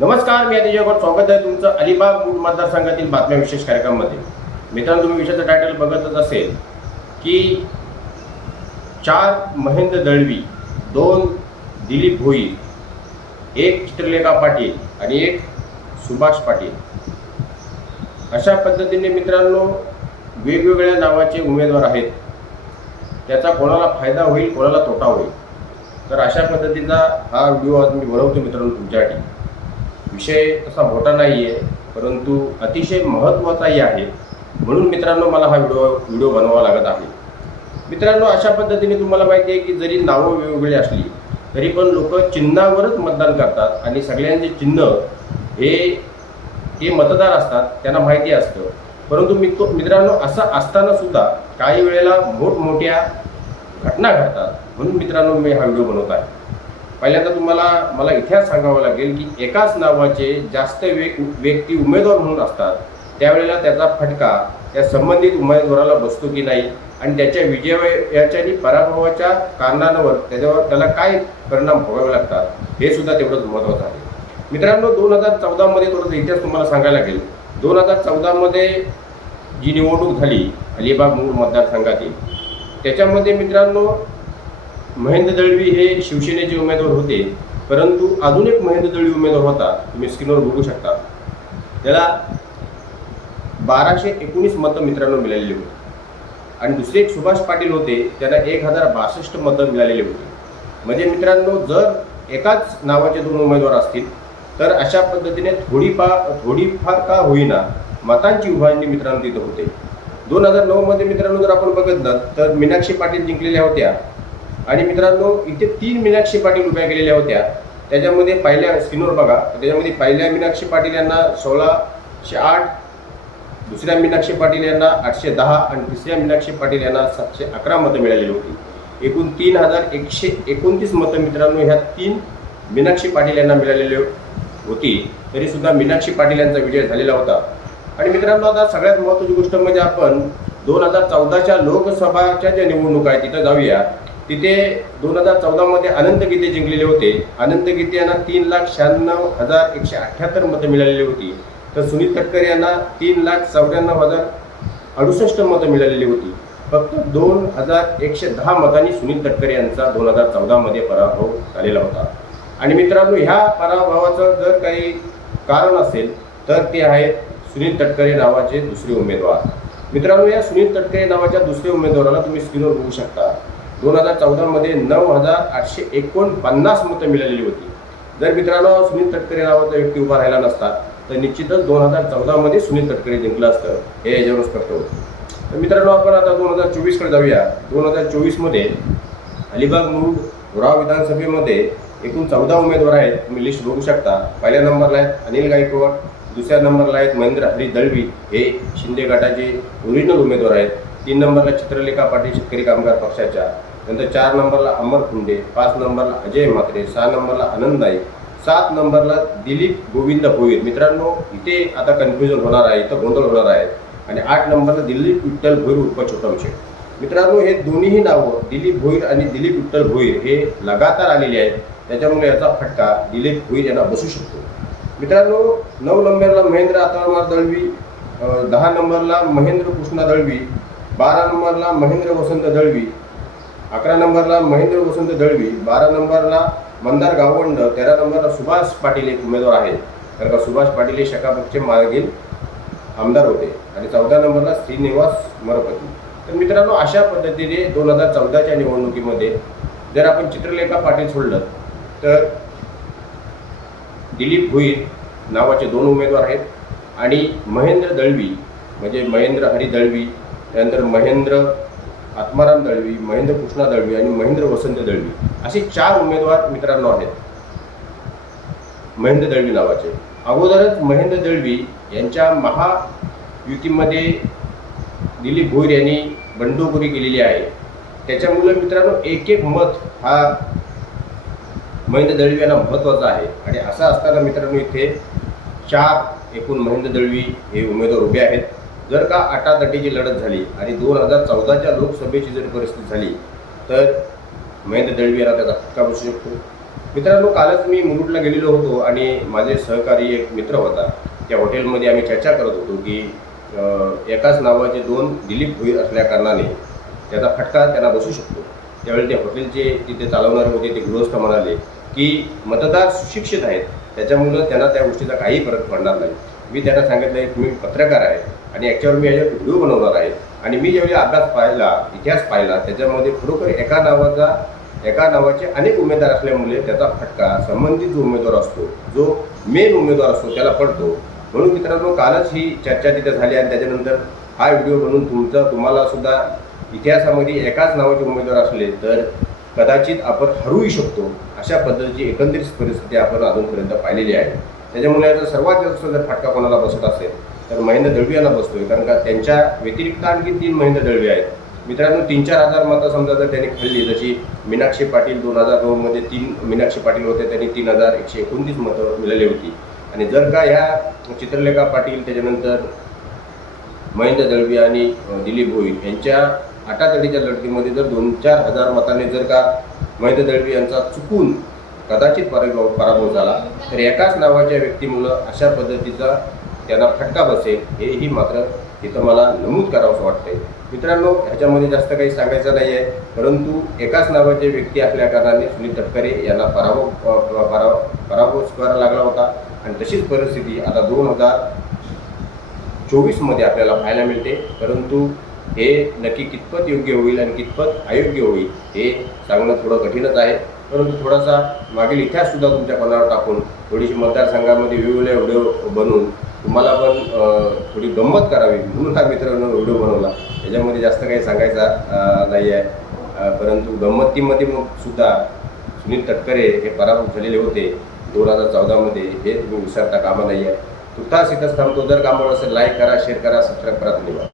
नमस्कार मी अतिजयगड स्वागत आहे तुमचं अलिबाग मूळ मतदारसंघातील बातम्या विशेष कार्यक्रमामध्ये. मित्रांनो तुम्ही विषयाचं टायटल बघतच असेल की चार महेंद्र दळवी दोन दिलीप भोई एक चित्रलेखा पाटील आणि एक सुभाष पाटील. अशा पद्धतीने मित्रांनो वेगवेगळ्या नावाचे उमेदवार आहेत. त्याचा कोणाला फायदा होईल कोणाला तोटा होईल तर अशा पद्धतीचा हा व्हिडिओ आज मी बनवतो मित्रांनो तुमच्यासाठी. विषय तसा मोठा नाही आहे परंतु अतिशय महत्त्वाचाही आहे. म्हणून मित्रांनो मला हा व्हिडिओ व्हिडिओ बनवावा लागत आहे. मित्रांनो अशा पद्धतीने तुम्हाला माहिती आहे की जरी नावं वेगवेगळी असली तरी पण लोक चिन्हावरच मतदान करतात आणि सगळ्यांचे चिन्ह हे हे मतदार असतात त्यांना माहिती असतं. परंतु मित्र मित्रांनो असं असताना सुद्धा काही वेळेला मोठमोठ्या घटना घडतात. म्हणून मित्रांनो मी हा व्हिडिओ बनवत आहे. पहिल्यांदा तुम्हाला मला इतिहास सांगावा लागेल की एकाच नावाचे जास्त वे व्यक्ती उमेदवार म्हणून असतात. त्यावेळेला त्याचा फटका त्या संबंधित उमेदवाराला बसतो की नाही आणि त्याच्या विजयाच्या आणि पराभवाच्या कारणांवर त्याच्यावर त्याला काय परिणाम भोगावे लागतात हे सुद्धा तेवढंच महत्त्वाचं आहे. मित्रांनो दोन हजार चौदामध्ये थोडासा इतिहास तुम्हाला सांगायला लागेल. दोन हजार चौदामध्ये जी निवडणूक झाली अलिबाग मूळ मतदारसंघातील त्याच्यामध्ये मित्रांनो महेंद्र दळवी हे शिवसेनेचे उमेदवार होते परंतु अजून एक महेंद्र दळवी उमेदवार होता तुम्ही स्क्रीनवर बघू शकता. त्याला बाराशे एकोणीस मतं मित्रांनो मिळालेली होती. आणि दुसरे एक सुभाष पाटील होते त्यांना एक हजार बासष्ट मतं मिळालेली होती. म्हणजे मित्रांनो जर एकाच नावाचे दोन उमेदवार असतील तर अशा पद्धतीने थोडीफार थोडीफार का होईना मतांची उभारणी मित्रांनो तिथं होते. दोन हजार नऊमध्ये मित्रांनो जर आपण बघितलं तर मीनाक्षी पाटील जिंकलेल्या होत्या. आणि मित्रांनो इथे तीन मीनाक्षी पाटील उभ्या केलेल्या होत्या. त्याच्यामध्ये पहिल्या स्क्रीनवर बघा. त्याच्यामध्ये पहिल्या मीनाक्षी पाटील यांना सोळाशे आठ दुसऱ्या मीनाक्षी पाटील यांना आठशे दहा आणि तिसऱ्या मीनाक्षी पाटील यांना सातशे अकरा मतं मिळालेली होती. एकूण तीन हजार एकशे एकोणतीस मतं मित्रांनो ह्या तीन मीनाक्षी पाटील यांना मिळालेली होती. तरी सुद्धा मीनाक्षी पाटील यांचा विजय झालेला होता. आणि मित्रांनो आता सगळ्यात महत्त्वाची गोष्ट म्हणजे आपण दोन हजार चौदाच्या लोकसभाच्या ज्या निवडणुका आहेत तिथं जाऊया. तिथे दोन हजार चौदामध्ये अनंत गीते जिंकलेले होते. अनंत गीते यांना तीन लाख शहाण्णव हजार एकशे अठ्ठ्याहत्तर मतं मिळालेली होती. तर सुनील तटकरे यांना तीन लाख चौऱ्याण्णव हजार अडुसष्ट मतं मिळालेली होती. फक्त दोन हजार एकशे दहा मतांनी सुनील तटकरे यांचा दोन हजार चौदामध्ये पराभव झालेला होता. आणि मित्रांनो ह्या पराभवाचं जर काही कारण असेल तर ते आहेत सुनील तटकरे नावाचे दुसरे उमेदवार. मित्रांनो या सुनील तटकरे नावाच्या दुसऱ्या उमेदवाराला तुम्ही स्क्रीनवर बघू शकता. दोन हजार चौदामध्ये नऊ हजार आठशे एकोणपन्नास मतं मिळालेली होती. जर मित्रांनो सुनील तटकरे नावाचा व्यक्ती उभा राहिला नसता तर निश्चितच दोन हजार चौदामध्ये सुनील तटकरे जिंकलं असतं. हे याच्यावर स्पष्ट होतं तर मित्रांनो आपण आता दोन हजार चोवीसकडे जाऊया. दोन हजार चोवीसमध्ये अलिबाग मूळ उराव विधानसभेमध्ये एकूण चौदा उमेदवार आहेत. तुम्ही लिस्ट बघू शकता. पहिल्या नंबरला आहेत अनिल गायकवाड दुसऱ्या नंबरला आहेत महेंद्र हरी दळवी. हे शिंदे गटाचे ओरिजिनल उमेदवार आहेत. तीन नंबरला चित्रलेखा पाटील शेतकरी कामगार पक्षाच्या नंतर चार नंबरला अमर कुंडे पाच नंबरला अजय म्हात्रे सहा नंबरला आनंद नाईक सात नंबरला दिलीप गोविंद भोईर. मित्रांनो इथे आता कन्फ्युजन होणार आहे इथं गोंधळ होणार आहे. आणि आठ नंबरला दिलीप विठ्ठल भोईर उर्फ छोटमशे मित्रांनो हे दोन्हीही नावं दिलीप भोईर आणि दिलीप विठ्ठल भोईर हे लगातार आलेले आहेत. त्याच्यामुळे याचा फटका दिलीप भोईर यांना बसू शकतो. मित्रांनो नऊ नंबरला महेंद्र आतळमार दळवी दहा नंबरला महेंद्र कृष्णा दळवी बारा नंबरला महेंद्र वसंत दळवी. अकरा नंबरला महेंद्र वसंत दळवी. बारा नंबरला मंदार गावंड तेरा नंबरला सुभाष पाटील एक उमेदवार आहेत. कारण का सुभाष पाटील हे शकापक्षे मागील आमदार होते. आणि चौदा नंबरला श्रीनिवास मरपती. तर मित्रांनो अशा पद्धतीने दोन हजार चौदाच्या निवडणुकीमध्ये जर आपण चित्रलेखा पाटील सोडलं तर दिलीप भुईर नावाचे दोन उमेदवार आहेत. आणि महेंद्र दळवी म्हणजे महेंद्र हरी दळवी त्यानंतर महेंद्र आत्माराम दळवी महेंद्र कृष्णा दळवी आणि महेंद्र वसंत दळवी. असे चार उमेदवार मित्रांनो आहेत. महेंद्र दळवी नावाचे. अगोदरच महेंद्र दळवी यांच्या महायुतीमध्ये दिलीप भोईर यांनी बंडखोरी केलेली आहे. त्याच्यामुळे मित्रांनो एक एक मत हा महेंद्र दळवी यांना महत्त्वाचा आहे. आणि असा असताना मित्रांनो इथे चार एकूण महेंद्र दळवी हे उमेदवार उभे आहेत. जर का आटातटीची लढत झाली आणि दोन हजार चौदाच्या लोकसभेची जर परिस्थिती झाली तर महेंद्र दळवीला त्याचा फटका बसू शकतो. मित्रांनो कालच मी मुरुडला गेलेलो होतो आणि माझे सहकारी एक मित्र होता. त्या हॉटेलमध्ये आम्ही चर्चा करत होतो की एकाच नावाचे दोन दिलीप भोईर असल्या कारणाने त्याचा फटका त्यांना बसू शकतो. त्यावेळी ते हॉटेलचे तिथे चालवणारे होते ते गृहस्थ म्हणाले की मतदार सुशिक्षित आहेत त्याच्यामुळं त्यांना त्या गोष्टीचा काही फरक पडणार नाही. मी त्यांना सांगितलं की मी पत्रकार आहे आणि याच्यावर मी याच्यावर व्हिडिओ बनवणार आहे. आणि मी ज्यावेळी अभ्यास पाहिला इतिहास पाहिला त्याच्यामध्ये खरोखर एका नावाचा एका नावाचे अनेक उमेदवार असल्यामुळे त्याचा फटका संबंधित जो उमेदवार असतो जो मेन उमेदवार असतो त्याला पडतो. म्हणून मित्रांनो कालच ही चर्चा तिथे झाली आणि त्याच्यानंतर हा व्हिडिओ बनवून तुमचा तुम्हाला सुद्धा इतिहासामध्ये एकाच नावाचे उमेदवार असले तर कदाचित आपण हरवूही शकतो. अशा पद्धतीची एकंदरीत परिस्थिती आपण अजूनपर्यंत पाहिलेली आहे. त्याच्यामुळे याचा सर्वात जास्त जर फटका कोणाला बसत असेल तर महेंद्र दळवी यांना बसतोय. कारण का त्यांच्या व्यतिरिक्त आणखी तीन महेंद्र दळवी आहेत. मित्रांनो तीन चार हजार मतं समजा जर त्यांनी खाल्ली जशी मीनाक्षी पाटील दोन हजार नऊमध्ये तीन मीनाक्षी पाटील होते त्यांनी तीन हजार एकशे एकोणतीस मतं मिळाली होती. आणि जर का ह्या चित्रलेखा पाटील त्याच्यानंतर महेंद्र दळवी आणि दिलीप भोईर यांच्या आटातडीच्या लढतीमध्ये जर दोन चार हजार मताने जर का महेंद्र दळवी यांचा चुकून कदाचित पराभव पराभव झाला तर एकाच नावाच्या व्यक्तीमुळं अशा पद्धतीचा त्यांना फटका बसेल हेही मात्र इथं मला नमूद करावंसं वाटतंय. मित्रांनो ह्याच्यामध्ये जास्त काही सांगायचं नाही आहे परंतु एकाच नावाचे व्यक्ती असल्या कारणाने सुनील तटकरे यांना पराभव पराव पराभव करायला लागला होता. आणि तशीच परिस्थिती आता दोन हजार चोवीसमध्ये आपल्याला पाहायला मिळते. परंतु हे नक्की कितपत योग्य होईल आणि कितपत अयोग्य होईल हे सांगणं थोडं कठीणच आहे. परंतु थोडासा मागील इतिहाससुद्धा तुमच्या कोणावर टाकून थोडीशी मतदारसंघामध्ये वेगवेगळ्या व्हिडिओ बनवून तुम्हाला पण थोडी गंमत करावी. म्हणून हा मित्रांनो व्हिडिओ बनवला. याच्यामध्ये जास्त काही सांगायचा नाही आहे परंतु गंमतीमध्ये मग सुद्धा सुनील तटकरे हे पराभूत झालेले होते दोन हजार चौदामध्ये. हे तुम्ही विसरता कामा नाही आहे तुर्तास इथंच थांबतो. जर कामावर असेल लाईक करा शेअर करा सबस्क्राईब करा. धन्यवाद.